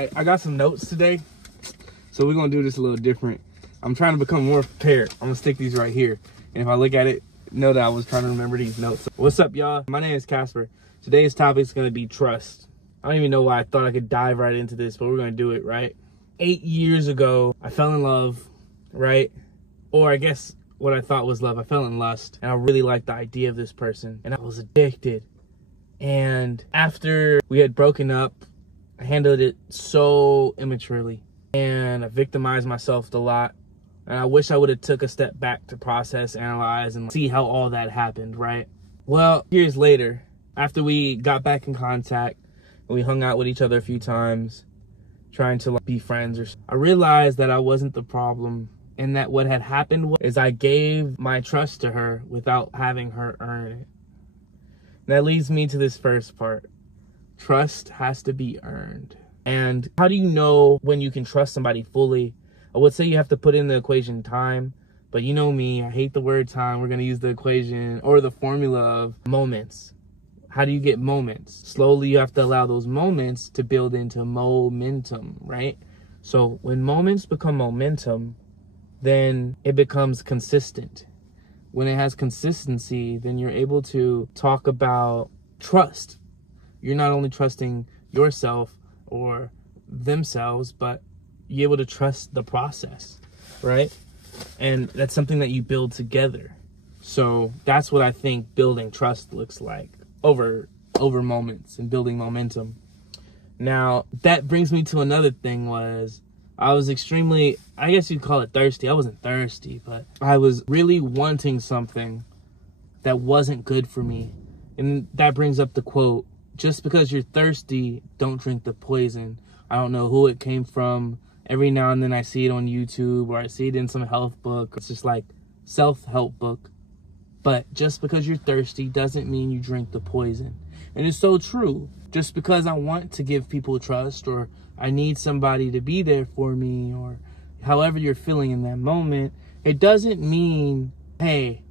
right, I got some notes today, so we're gonna do this a little different. I'm trying to become more prepared. I'm gonna stick these right here, and if I look at it, know that I was trying to remember these notes. What's up, y'all? My name is Casper. Today's topic is gonna be trust. I don't even know why I thought I could dive right into this, but we're gonna do it, right? 8 years ago, I fell in love, right? Or I guess what I thought was love. I fell in lust, and I really liked the idea of this person, and I was addicted. And after we had broken up, I handled it so immaturely, and I victimized myself a lot. And I wish I would have took a step back to process, analyze, and see how all that happened, right? Well, years later, after we got back in contact, and we hung out with each other a few times, trying to be friends, I realized that I wasn't the problem, and that what had happened is I gave my trust to her without having her earn it. And that leads me to this first part. Trust has to be earned. And how do you know when you can trust somebody fully? I would say you have to put in the equation time, but you know me, I hate the word time. We're going to use the equation or the formula of moments. How do you get moments? Slowly, you have to allow those moments to build into momentum, right? So when moments become momentum, then it becomes consistent. When it has consistency, then you're able to talk about trust. You're not only trusting yourself or themselves, but you're able to trust the process, right? And that's something that you build together. So that's what I think building trust looks like over moments and building momentum. Now, that brings me to another thing was I was extremely, I guess you'd call it thirsty. I wasn't thirsty, but I was really wanting something that wasn't good for me. And that brings up the quote, just because you're thirsty, don't drink the poison. I don't know who it came from. Every now and then I see it on YouTube or I see it in some health book. It's just like self-help book. But just because you're thirsty doesn't mean you drink the poison. And it's so true. Just because I want to give people trust or I need somebody to be there for me or however you're feeling in that moment, it doesn't mean, hey,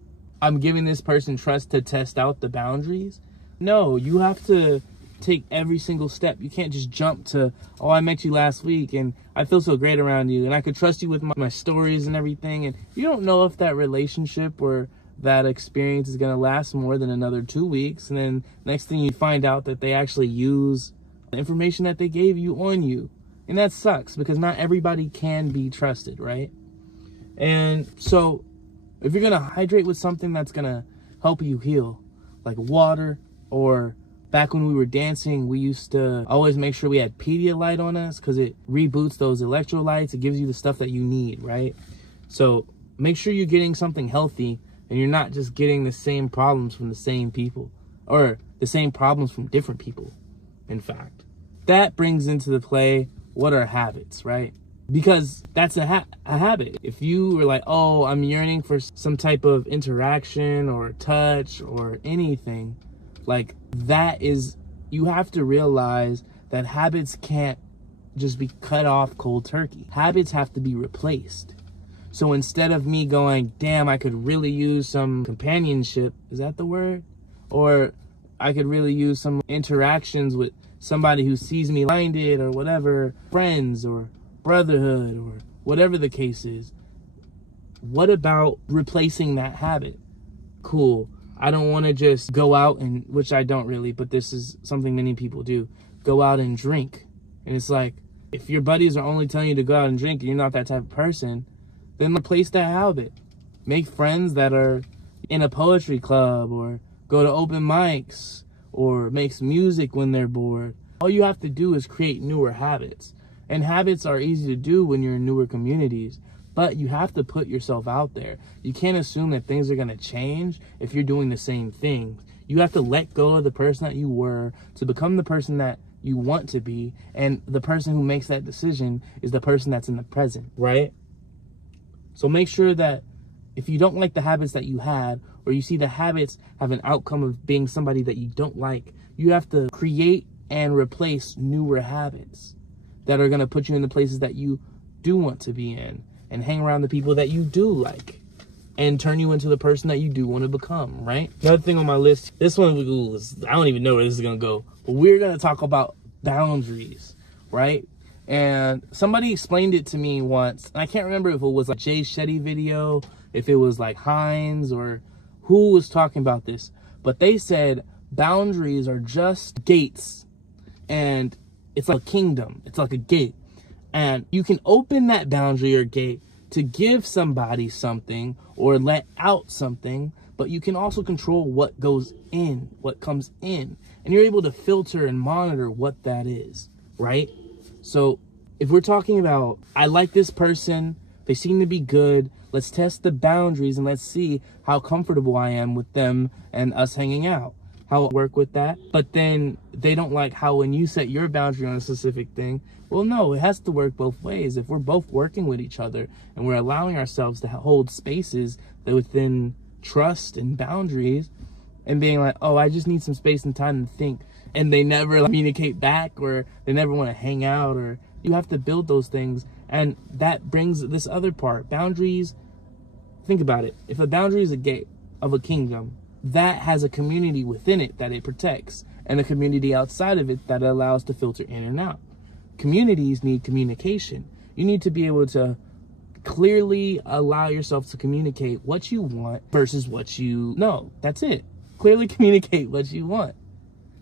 I'm giving this person trust to test out the boundaries. No, you have to take every single step. You can't just jump to, oh, I met you last week and I feel so great around you and I could trust you with my stories and everything. And you don't know if that relationship or that experience is going to last more than another 2 weeks. And then next thing you find out that they actually use the information that they gave you on you. And that sucks because not everybody can be trusted, right? And so if you're going to hydrate with something that's going to help you heal, like water, or back when we were dancing, we used to always make sure we had Pedialyte on us because it reboots those electrolytes. It gives you the stuff that you need, right? So make sure you're getting something healthy and you're not just getting the same problems from the same people or the same problems from different people, in fact. That brings into the play, what are habits, right? Because that's a habit. If you were like, oh, I'm yearning for some type of interaction or touch or anything, like that is, you have to realize that habits can't just be cut off cold turkey. Habits have to be replaced. So instead of me going, damn, I could really use some companionship, is that the word? Or I could really use some interactions with somebody who sees me minded or whatever, friends or brotherhood or whatever the case is. What about replacing that habit? Cool. I don't want to just go out and, which I don't really, but this is something many people do, go out and drink. And it's like, if your buddies are only telling you to go out and drink and you're not that type of person, then replace that habit. Make friends that are in a poetry club or go to open mics or makes music when they're bored. All you have to do is create newer habits. And habits are easy to do when you're in newer communities. But you have to put yourself out there. You can't assume that things are going to change if you're doing the same thing. You have to let go of the person that you were to become the person that you want to be. And the person who makes that decision is the person that's in the present, right? So make sure that if you don't like the habits that you had, or you see the habits have an outcome of being somebody that you don't like, you have to create and replace newer habits that are going to put you in the places that you do want to be in. And hang around the people that you do like and turn you into the person that you do want to become, right? Another thing on my list, this one, I don't even know where this is going to go, but we're going to talk about boundaries, right? And somebody explained it to me once. And I can't remember if it was like Jay Shetty video, if it was like Hines, or who was talking about this. But they said boundaries are just gates. And it's like a kingdom. It's like a gate. And you can open that boundary or gate to give somebody something or let out something, but you can also control what goes in, what comes in. And you're able to filter and monitor what that is, right? So if we're talking about, I like this person, they seem to be good, let's test the boundaries and let's see how comfortable I am with them and us hanging out. How it work with that. But then they don't like how when you set your boundary on a specific thing, well, no, it has to work both ways. If we're both working with each other and we're allowing ourselves to hold spaces that within trust and boundaries, and being like, oh, I just need some space and time to think, and they never communicate back, or they never want to hang out, or you have to build those things. And that brings this other part. Boundaries, think about it. If a boundary is a gate of a kingdom, that has a community within it that it protects, and a community outside of it that it allows to filter in and out. Communities need communication. You need to be able to clearly allow yourself to communicate what you want versus what you know. That's it. Clearly communicate what you want.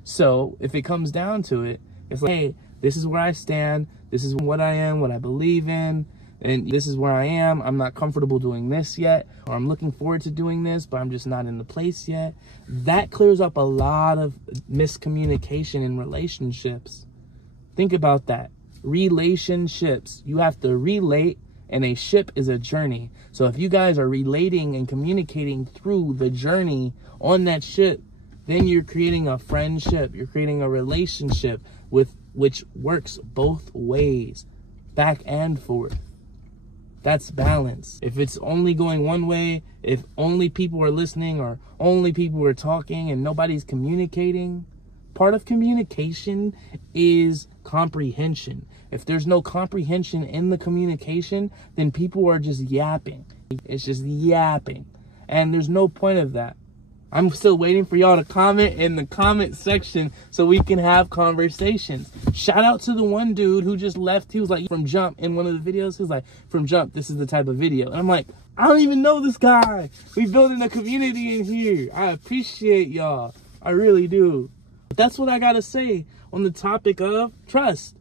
So if it comes down to it, it's like, hey, this is where I stand. This is what I am, what I believe in. And this is where I am. I'm not comfortable doing this yet, or I'm looking forward to doing this, but I'm just not in the place yet. That clears up a lot of miscommunication in relationships. Think about that. Relationships. You have to relate, and a ship is a journey. So if you guys are relating and communicating through the journey on that ship, then you're creating a friendship. You're creating a relationship with which works both ways, back and forth. That's balance. If it's only going one way, if only people are listening or only people are talking and nobody's communicating, part of communication is comprehension. If there's no comprehension in the communication, then people are just yapping. It's just yapping. And there's no point of that. I'm still waiting for y'all to comment in the comment section so we can have conversations. Shout out to the one dude who just left. He was like, from Jump, in one of the videos. He was like, from Jump, this is the type of video. And I'm like, I don't even know this guy. We building a community in here. I appreciate y'all. I really do. But that's what I got to say on the topic of trust.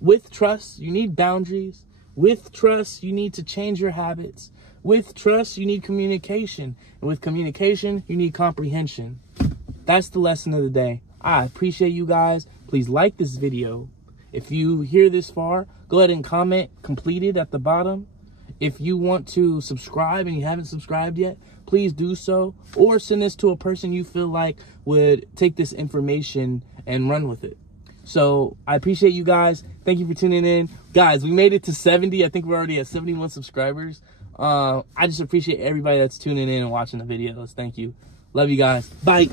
With trust, you need boundaries. With trust, you need to change your habits. With trust, you need communication. And with communication, you need comprehension. That's the lesson of the day. I appreciate you guys. Please like this video. If you hear this far, go ahead and comment completed at the bottom. If you want to subscribe and you haven't subscribed yet, please do so. Or send this to a person you feel like would take this information and run with it. So I appreciate you guys. Thank you for tuning in. Guys, we made it to 70. I think we're already at 71 subscribers. I just appreciate everybody that's tuning in and watching the videos. Thank you. Love you guys. Bye.